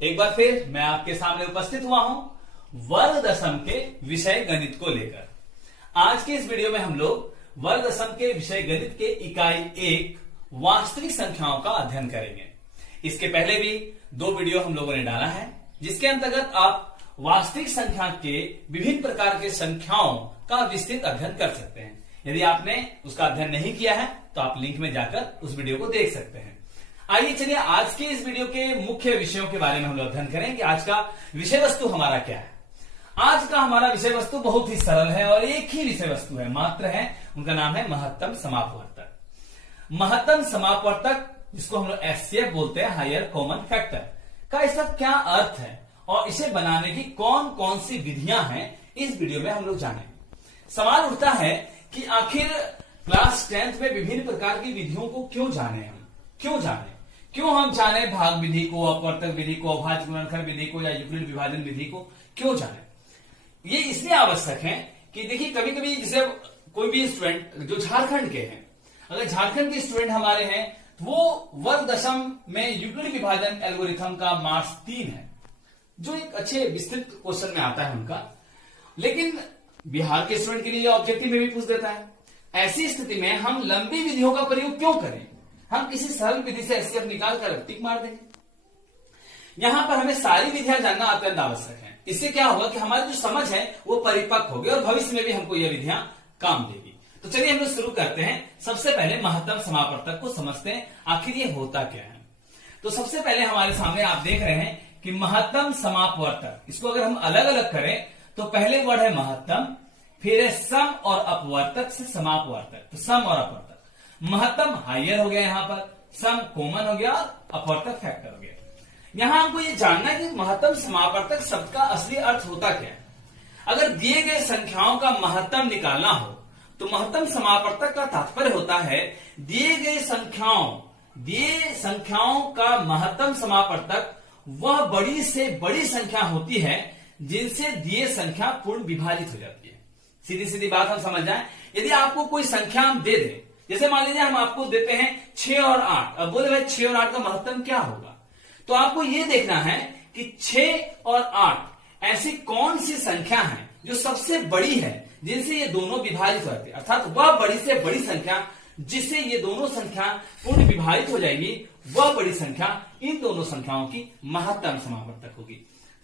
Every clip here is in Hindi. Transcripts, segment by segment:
एक बार फिर मैं आपके सामने उपस्थित हुआ हूं वर्ग दशम के विषय गणित को लेकर। आज के इस वीडियो में हम लोग वर्ग दशम के विषय गणित के इकाई 1 वास्तविक संख्याओं का अध्ययन करेंगे। इसके पहले भी 2 वीडियो हम लोगों ने डाला है, जिसके अंतर्गत आप वास्तविक संख्या के विभिन्न प्रकार के संख्याओं का विस्तृत अध्ययन कर सकते हैं। यदि आपने उसका अध्ययन नहीं किया है तो आप लिंक में जाकर उस वीडियो को देख सकते हैं। आइए चलिए आज के इस वीडियो के मुख्य विषयों के बारे में हम लोग अध्ययन करें कि आज का विषय वस्तु हमारा क्या है। आज का हमारा विषय वस्तु बहुत ही सरल है और एक ही विषय वस्तु है, मात्र है, उनका नाम है महत्तम समापवर्तक। महत्तम समापवर्तक, जिसको हम लोग एचसीएफ बोलते हैं, हायर कॉमन फैक्टर, का इसका क्या अर्थ है और इसे बनाने की कौन कौन सी विधियां हैं, इस वीडियो में हम लोग जानेंगे। सवाल उठता है कि आखिर क्लास 10th में विभिन्न प्रकार की विधियों को क्यों जाने हम, क्यों हम जाने भाग विधि को, अपवर्तक विधि को, अभाज्य गुणनखंड विधि को या यूक्लिड विभाजन विधि को क्यों जाने। ये इसलिए आवश्यक है कि देखिए कभी कभी जैसे कोई भी स्टूडेंट जो झारखंड के हैं, अगर झारखंड के स्टूडेंट हमारे हैं तो वो वर्ग दशम में यूक्लिड विभाजन एल्गोरिथम का मार्क्स 3 है, जो एक अच्छे विस्तृत क्वेश्चन में आता है उनका, लेकिन बिहार के स्टूडेंट के लिए ऑब्जेक्टिव में भी पूछ देता है। ऐसी स्थिति में हम लंबी विधियों का प्रयोग क्यों करें, हम किसी सरल विधि से एचसीएफ निकाल कर टिक मार देंगे। यहां पर हमें सारी विधियां जानना अत्यंत आवश्यक है। इससे क्या होगा कि हमारी जो समझ है वो परिपक्व होगी और भविष्य में भी हमको यह विधियां काम देगी। तो चलिए हम लोग शुरू करते हैं। सबसे पहले महत्तम समापवर्तक को समझते हैं, आखिर ये होता क्या है। तो सबसे पहले हमारे सामने आप देख रहे हैं कि महत्तम समापवर्तक, इसको अगर हम अलग अलग करें तो पहले वर्ड है महत्तम, फिर है सम और अपवर्तक से समापवर्तक। तो सम और अपवर्तक, महत्तम हायर हो गया, यहां पर सम कॉमन हो गया और अपवर्तक फैक्टर हो गया। यहां हमको ये जानना है कि महत्तम समापवर्तक शब्द का असली अर्थ होता क्या है। अगर दिए गए संख्याओं का महत्तम निकालना हो तो महत्तम समापवर्तक का तात्पर्य होता है दिए गए संख्याओं का महत्तम समापवर्तक वह बड़ी से बड़ी संख्या होती है जिनसे दिए संख्या पूर्ण विभाजित हो जाती है। सीधी सीधी बात हम समझ जाए, यदि आपको कोई संख्या हम दे दें, जैसे मान लीजिए हम आपको देते हैं 6 और 8, अब बोले भाई 6 और 8 का महत्तम क्या होगा, तो आपको यह देखना है कि 6 और 8 ऐसी कौन सी संख्या है जो सबसे बड़ी है जिनसे ये दोनों विभाजित हो जाती है, अर्थात वह बड़ी से बड़ी संख्या जिससे ये दोनों संख्या पूर्ण विभाजित हो जाएगी, वह बड़ी संख्या इन दोनों संख्याओं की महत्तम समापवर्तक होगी।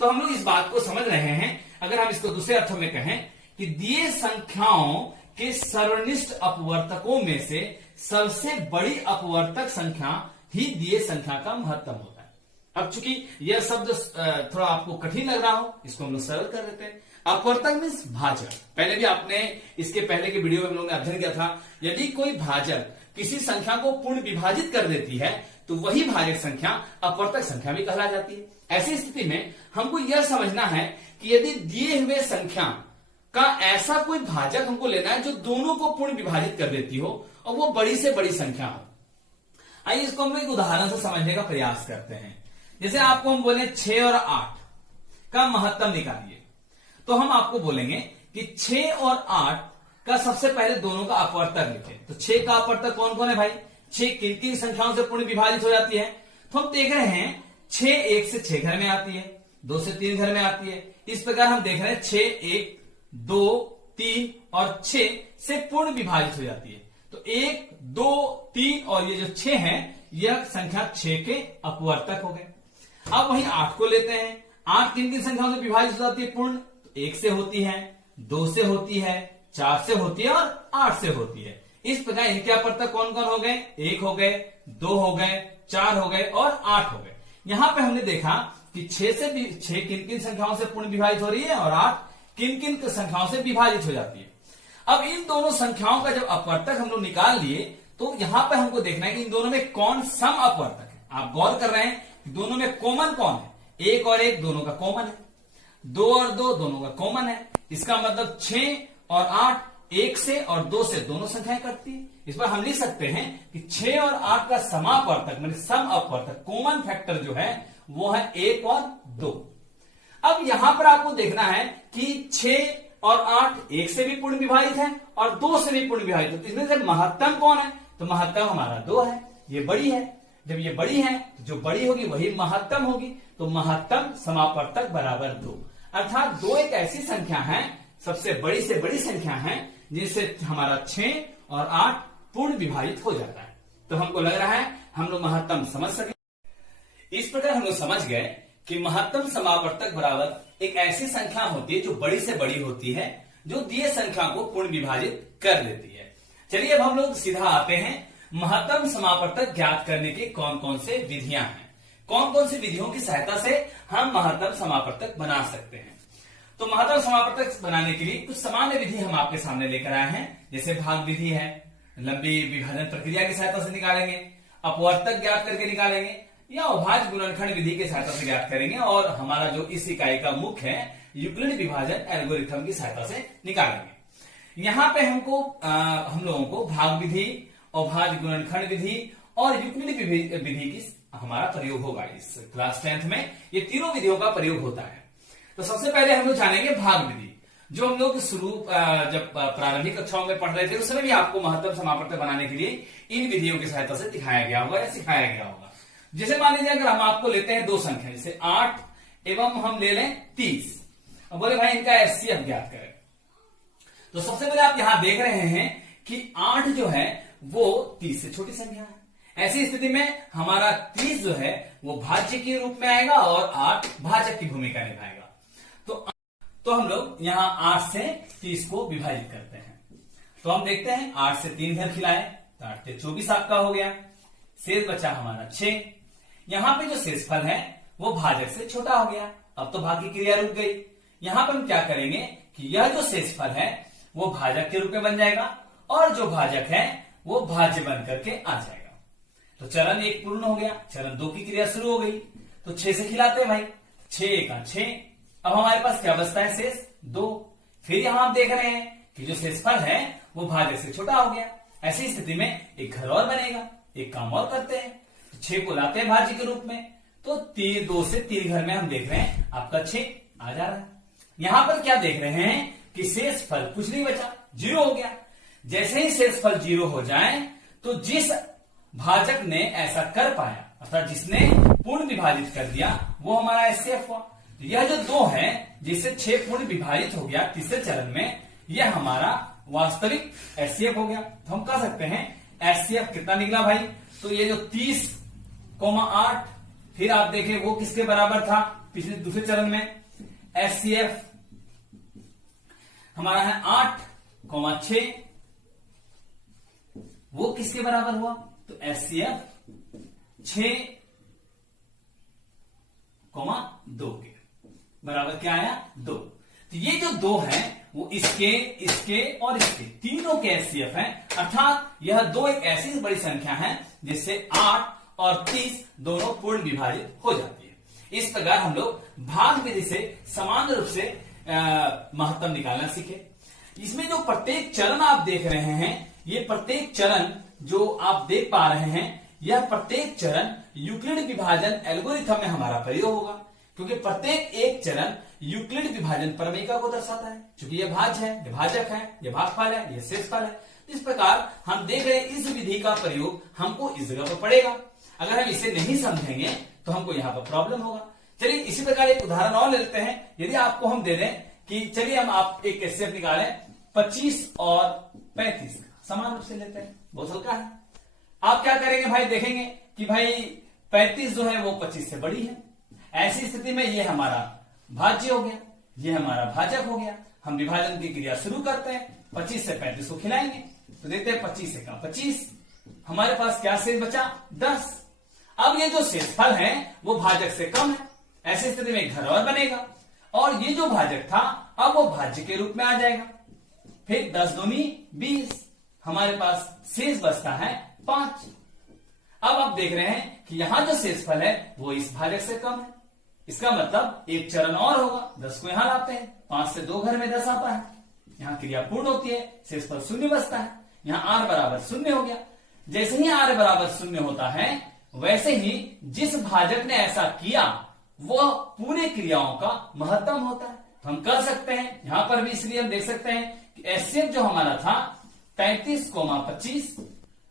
तो हम लोग इस बात को समझ रहे हैं। अगर हम इसको दूसरे अर्थों में कहें कि दिए संख्याओं के सर्वनिष्ठ अपवर्तकों में से सबसे बड़ी अपवर्तक संख्या ही दिए संख्या का महत्तम होता है। अब चूंकि यह शब्द थोड़ा आपको कठिन लग रहा हो, इसको हम लोग सरल कर देते हैं। अपवर्तक मीन्स भाजक। पहले भी आपने इसके पहले के वीडियो में हम लोगों ने अध्ययन किया था, यदि कोई भाजक किसी संख्या को पूर्ण विभाजित कर देती है तो वही भाजक संख्या अपवर्तक संख्या भी कहला जाती है। ऐसी स्थिति में हमको यह समझना है कि यदि दिए हुए संख्या का ऐसा कोई भाजक हमको लेना है जो दोनों को पूर्ण विभाजित कर देती हो और वो बड़ी से बड़ी संख्या हो। आइए इसको हम एक उदाहरण से समझने का प्रयास करते हैं। जैसे आपको हम बोले 6 और 8 का महत्तम निकालिए, तो हम आपको बोलेंगे कि 6 और 8 का सबसे पहले दोनों का अपवर्तक लिखें। तो 6 का अपवर्तक कौन कौन है भाई, 6 किन संख्याओं से पूर्ण विभाजित हो जाती है। तो हम देख रहे हैं 6 1 से 6 घर में आती है, 2 से 3 घर में आती है। इस प्रकार हम देख रहे हैं 6 1 2 3 और 6 से पूर्ण विभाजित हो जाती है। तो 1 2 3 और ये जो 6 है, यह संख्या 6 के अपवर्तक हो गए। अब वहीं 8 को लेते हैं। 8 किन संख्याओं से विभाजित हो जाती है पूर्ण, 1 से होती है, 2 से होती है, 4 से होती है और 8 से होती है। इस प्रकार इनके अपवर्तक कौन कौन हो गए, 1 हो गए, 2 हो गए, 4 हो गए और 8 हो गए। यहां पे हमने देखा कि 6 किन किन संख्याओं से पूर्ण विभाजित हो रही है और 8 किन किन संख्याओं से विभाजित हो जाती है। अब इन दोनों संख्याओं का जब अपवर्तक हम लोग निकाल लिए तो यहां पे हमको देखना है कि इन दोनों में कौन सम अपवर्तक है। आप गौर कर रहे हैं कि दोनों में कॉमन कौन है, 1 और 1 दोनों का कॉमन है, 2 और 2 दोनों का कॉमन है। इसका मतलब 6 और 8 1 से और 2 से दोनों संख्याएं कटती है। इस पर हम लिख सकते हैं कि 6 और 8 का समापवर्तक मतलब सम अपवर्तक कॉमन फैक्टर जो है वो है 1 और 2। अब यहां पर आपको देखना है कि 6 और 8 1 से भी पूर्ण विभाजित है और 2 से भी पूर्ण विभाजित है। तो इसमें से महत्तम कौन है, तो महत्तम हमारा 2 है, ये बड़ी है। जब ये बड़ी है तो जो बड़ी होगी वही महत्तम होगी। तो महत्तम समापवर्तक बराबर 2, अर्थात 2 एक ऐसी संख्या है, सबसे बड़ी से बड़ी संख्या है, जिससे हमारा 6 और 8 पूर्ण विभाजित हो जाता है। तो हमको लग रहा है हम लोग महत्तम समझ सके। इस प्रकार हम लोग समझ गए कि महत्तम समापवर्तक बराबर एक ऐसी संख्या होती है जो बड़ी से बड़ी होती है, जो दिए संख्या को पूर्ण विभाजित कर लेती है। चलिए अब हम लोग सीधा आते हैं महत्तम समापवर्तक ज्ञात करने के कौन कौन से विधियां हैं, कौन कौन सी विधियों की सहायता से हम महत्तम समापवर्तक बना सकते हैं। तो महत्तम समापवर्तक बनाने के लिए कुछ सामान्य विधि हम आपके सामने लेकर आए हैं, जैसे भाग विधि है, लंबी विभाजन प्रक्रिया की सहायता से निकालेंगे, अपवर्तक ज्ञात करके निकालेंगे, या अभाज्य गुणनखंड विधि की सहायता से ज्ञात करेंगे, और हमारा जो इस इकाई का मुख्य है यूक्लिड विभाजन एल्गोरिथम की सहायता से निकालेंगे। यहाँ पे हम लोगों को भाग विधि, अभाज्य गुणनखंड विधि और यूक्लिड विधि की हमारा प्रयोग होगा। इस क्लास 10th में ये तीनों विधियों का प्रयोग होता है। तो सबसे पहले हम लोग जानेंगे भाग विधि, जो हम लोग शुरू जब प्रारंभिक कक्षाओं में पढ़ रहे थे उस समय भी आपको महत्तम समापवर्तक बनाने के लिए इन विधियों की सहायता से दिखाया गया होगा या सिखाया गया होगा। जैसे मान लीजिए अगर हम आपको लेते हैं 2 संख्या, जैसे 8 एवं हम ले लें 30, अब बोले भाई इनका एचसीएफ ज्ञात करें। तो सबसे पहले आप यहां देख रहे हैं कि 8 जो है वो 30 से छोटी संख्या है। ऐसी स्थिति में हमारा 30 जो है वो भाज्य के रूप में आएगा और 8 भाजक की भूमिका निभाएगा। तो हम लोग यहां 8 से 30 को विभाजित करते हैं। तो हम देखते हैं 8 से 3 घर खिलाए तो 8 से 24 आपका हो गया, शेष बचा हमारा 6। यहां पे जो शेषफल है वो भाजक से छोटा हो गया, अब तो भाग की क्रिया रुक गई। यहां पर हम क्या करेंगे कि यह जो शेषफल है वो भाजक के रूप में बन जाएगा और जो भाजक है वो भाज्य बन करके आ जाएगा। तो चरण 1 पूर्ण हो गया, चरण 2 की क्रिया शुरू हो गई। तो 6 से खिलाते हैं भाई, 6 का 6। अब हमारे पास क्या बचता है शेष 2। फिर यहां आप देख रहे हैं कि जो शेषफल है वो भाजक से छोटा हो गया। ऐसी स्थिति में एक घर और बनेगा, एक काम और करते हैं, 6 को लाते हैं भाज्य के रूप में। तो 2 से 3 घर में हम देख रहे हैं आपका 6 आ जा रहा है। यहां पर क्या देख रहे हैं कि शेषफल कुछ नहीं बचा, 0 हो गया। जैसे ही शेषफल 0 हो जाए तो जिस भाजक ने ऐसा कर पाया, अर्थात जिसने पूर्ण विभाजित कर दिया, वो हमारा एचसीएफ हुआ। तो यह जो 2 है जिससे 6 पूर्ण विभाजित हो गया तीसरे चरण में, यह हमारा वास्तविक एचसीएफ हो गया। तो हम कह सकते हैं एचसीएफ कितना निकला भाई, तो ये जो 30,8, फिर आप देखें वो किसके बराबर था पिछले दूसरे चरण में, एचसीएफ हमारा है 8,6, वो किसके बराबर हुआ, तो एचसीएफ 6,2 के बराबर क्या आया 2। तो ये जो 2 है वो इसके और इसके तीनों के एचसीएफ हैं, अर्थात यह 2 एक ऐसी बड़ी संख्या है जिससे 8 और 30 दोनों पूर्ण विभाजित हो जाती है। इस प्रकार हम लोग भाग विधि से समान रूप से महत्तम निकालना सीखे। इसमें जो प्रत्येक चरण आप देख रहे हैं, ये प्रत्येक चरण जो आप देख पा रहे हैं, यह प्रत्येक चरण यूक्लिड विभाजन एल्गोरिथम में हमारा प्रयोग होगा, क्योंकि प्रत्येक एक चरण यूक्लिड विभाजन प्रमेयिका को दर्शाता है। क्योंकि यह भाज्य है, यह भाजक है, यह भागफल है, यह शेषफल है। इस प्रकार हम देख रहे हैं इस विधि का प्रयोग हमको इस जगह पर पड़ेगा। अगर हम इसे नहीं समझेंगे तो हमको यहाँ पर प्रॉब्लम होगा। चलिए इसी प्रकार एक उदाहरण और ले लेते हैं। यदि आपको हम दे दें कि चलिए हम आप एक एचसीएफ निकालें 25 और 35 समान रूप से लेते हैं, बहुत हल्का है। आप क्या करेंगे भाई, देखेंगे कि भाई 35 जो है वो 25 से बड़ी है। ऐसी स्थिति में ये हमारा भाज्य हो गया, ये हमारा भाजक हो गया। हम विभाजन की क्रिया शुरू करते हैं, 25 से 35 को खिलाएंगे तो देखते हैं 25 से का 25, हमारे पास क्या शेष बचा 10। अब ये जो शेषफल है वो भाजक से कम है। ऐसी स्थिति में घर और बनेगा और ये जो भाजक था अब वो भाज्य के रूप में आ जाएगा। फिर 10 दूनी 20, हमारे पास शेष बचता है 5। अब आप देख रहे हैं कि यहां जो शेषफल है वो इस भाजक से कम है। इसका मतलब एक चरण और होगा, 10 को यहां लाते हैं, 5 से 2 घर में 10 आता है, यहां क्रिया पूर्ण होती है, शेषफल 0 बचता है। यहां r बराबर 0 हो गया। जैसे ही r बराबर 0 होता है वैसे ही जिस भाजक ने ऐसा किया वह पूरे क्रियाओं का महत्तम होता है। तो हम कह सकते हैं यहां पर भी, इसलिए हम देख सकते हैं कि एचसीएफ जो हमारा था 35,25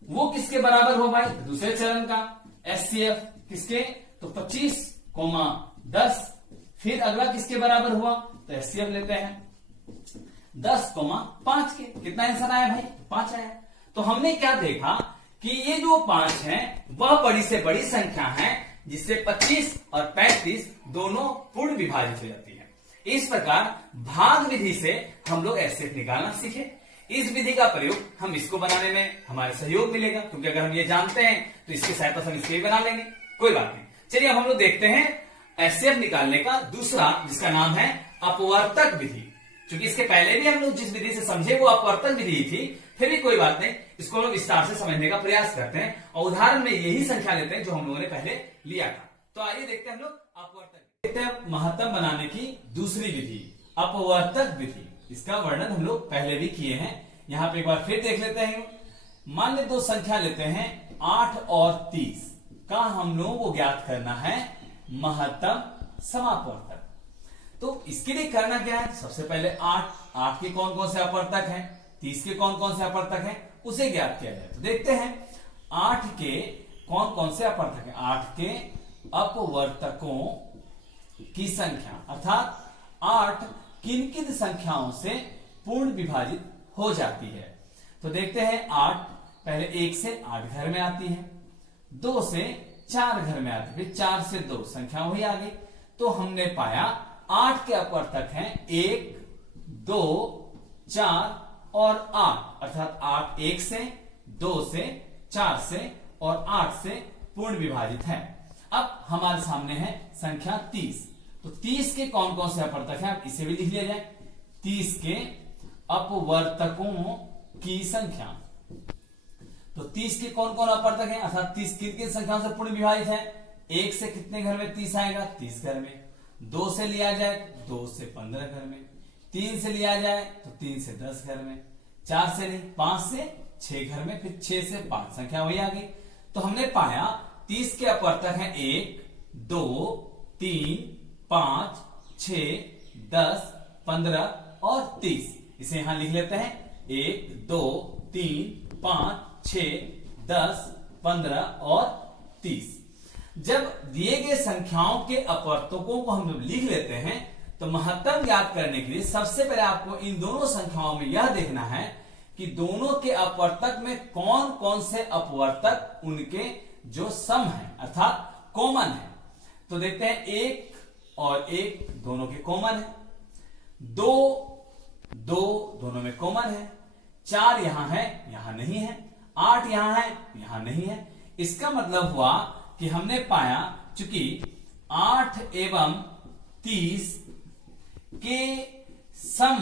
वो किसके बराबर हो भाई, दूसरे चरण का एचसीएफ किसके, तो 25,25 10। फिर अगला किसके बराबर हुआ, तो एचसीएफ लेते हैं 10,5 के। कितना आंसर आया भाई, 5 आया। तो हमने क्या देखा कि ये जो 5 है वह बड़ी से बड़ी संख्या है जिससे 25 और 35 दोनों पूर्ण विभाजित हो जाती है। इस प्रकार भाग विधि से हम लोग एचसीएफ निकालना सीखे। इस विधि का प्रयोग हम इसको बनाने में हमारे सहयोग मिलेगा, क्योंकि अगर हम ये जानते हैं तो इसकी सहायता से हम इसके भी बना लेंगे, कोई बात नहीं। चलिए अब हम लोग देखते हैं एचसीएफ निकालने का दूसरा, जिसका नाम है अपवर्तक विधि। क्योंकि इसके पहले भी हम लोग जिस विधि से समझे वो अपवर्तक विधि थी, फिर भी कोई बात नहीं, इसको हम विस्तार से समझने का प्रयास करते हैं और उदाहरण में यही संख्या लेते हैं जो हम लोगों ने पहले लिया था। तो आइए देखते हैं हम लोग अपवर्तक, देखते हैं महत्तम बनाने की दूसरी विधि, अपवर्तक विधि। इसका वर्णन हम लोग पहले भी किए हैं, यहां पे एक बार फिर देख लेते हैं। मान ले दो संख्या लेते हैं 8 और 30 का हम लोगों को ज्ञात करना है महत्तम समापवर्तक। तो इसके लिए करना क्या है, सबसे पहले 8 के कौन कौन से अपवर्तक हैं, 30 के कौन कौन से अपवर्तक हैं, उसे ज्ञात किया जाए। तो देखते हैं 8 के कौन कौन से अपवर्तक हैं। 8 के अपवर्तकों की संख्या अर्थात 8 किन किन संख्याओं से पूर्ण विभाजित हो जाती है। तो देखते हैं 8 पहले 1 से 8 घर में आती है, 2 से 4 घर में आती है, 4 से 2 संख्या हुई आगे। तो हमने पाया 8 के अपवर्तक हैं 1, 2, 4 और 8, अर्थात 8 1 से, 2 से, 4 से और 8 से पूर्ण विभाजित है। अब हमारे सामने है संख्या 30। तो 30 के कौन कौन से अपवर्तक हैं, इसे भी लिख लिया जाए। 30 के अपवर्तकों की संख्या, तो 30 के कौन कौन अपवर्तक हैं, अर्थात 30 किन किन संख्याओं से पूर्ण विभाजित है। 1 से कितने घर में 30 आएगा, 30 घर में। 2 से लिया जाए 2 से 15 घर में। 3 से लिया जाए तो 3 से 10 घर में। 4 से नहीं, 5 से 6 घर में, फिर 6 से 5 संख्या वही आ गई। तो हमने पाया 30 के अपवर्तक हैं 1, 2, 3, 5, 6, 10, 15 और 30। इसे यहां लिख लेते हैं 1, 2, 3, 5, 6, 10, 15 और 30। जब दिए गए संख्याओं के अपवर्तकों को हम लिख लेते हैं तो महत्तम ज्ञात करने के लिए सबसे पहले आपको इन दोनों संख्याओं में यह देखना है कि दोनों के अपवर्तक में कौन कौन से अपवर्तक उनके जो सम है अर्थात कॉमन है। तो देखते हैं 1 और 1 दोनों के कॉमन है, 2 दोनों में कॉमन है, 4 यहां है, यहां नहीं है, 8 यहां है, यहां नहीं है। इसका मतलब हुआ कि हमने पाया चूंकि 8 एवं 30 के सम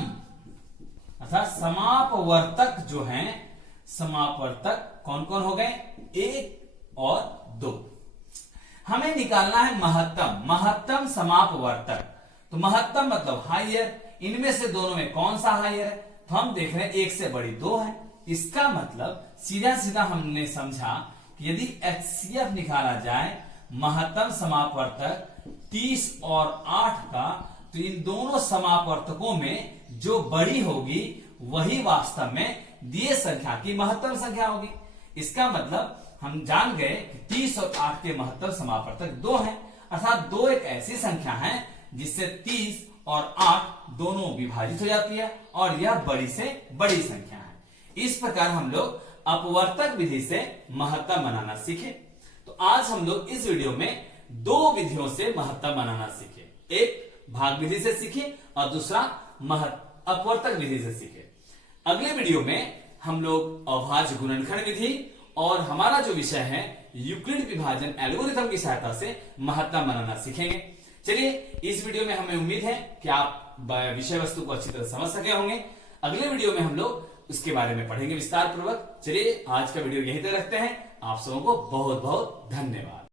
अर्थात समापवर्तक जो हैं, समापवर्तक कौन कौन हो गए, 1 और 2। हमें निकालना है महत्तम समापवर्तक। तो महत्तम मतलब हाइयर, इनमें से दोनों में कौन सा हाइयर है, तो हम देख रहे हैं 1 से बड़ी 2 है। इसका मतलब सीधा सीधा हमने समझा कि यदि एचसीएफ निकाला जाए महत्तम समापवर्तक 30 और 8 का, तो इन दोनों समापवर्तकों में जो बड़ी होगी वही वास्तव में दिए संख्या की महत्तम संख्या होगी। इसका मतलब हम जान गए कि 30 और 8 के महत्तम समापवर्तक 2 हैं, अर्थात 2 एक ऐसी संख्या है जिससे 30 और 8 दोनों विभाजित हो जाती है और यह बड़ी से बड़ी संख्या है। इस प्रकार हम लोग अपवर्तक विधि से महत्तम बनाना सीखे। तो आज हम लोग इस वीडियो में 2 विधियों से महत्तम बनाना सीखे, एक भाग विधि से सीखे और दूसरा अपवर्तक विधि से सीखे। अगले वीडियो में हम लोग अभाज्य गुणनखंड विधि और हमारा जो विषय है यूक्लिड विभाजन एल्गोरिथम की सहायता से महत्तम बनाना सीखेंगे। चलिए, इस वीडियो में हमें उम्मीद है कि आप विषय वस्तु को अच्छी तरह समझ सके होंगे। अगले वीडियो में हम लोग उसके बारे में पढ़ेंगे विस्तार पूर्वक। चलिए, आज का वीडियो यहीं तक रखते हैं। आप सबों को बहुत बहुत धन्यवाद।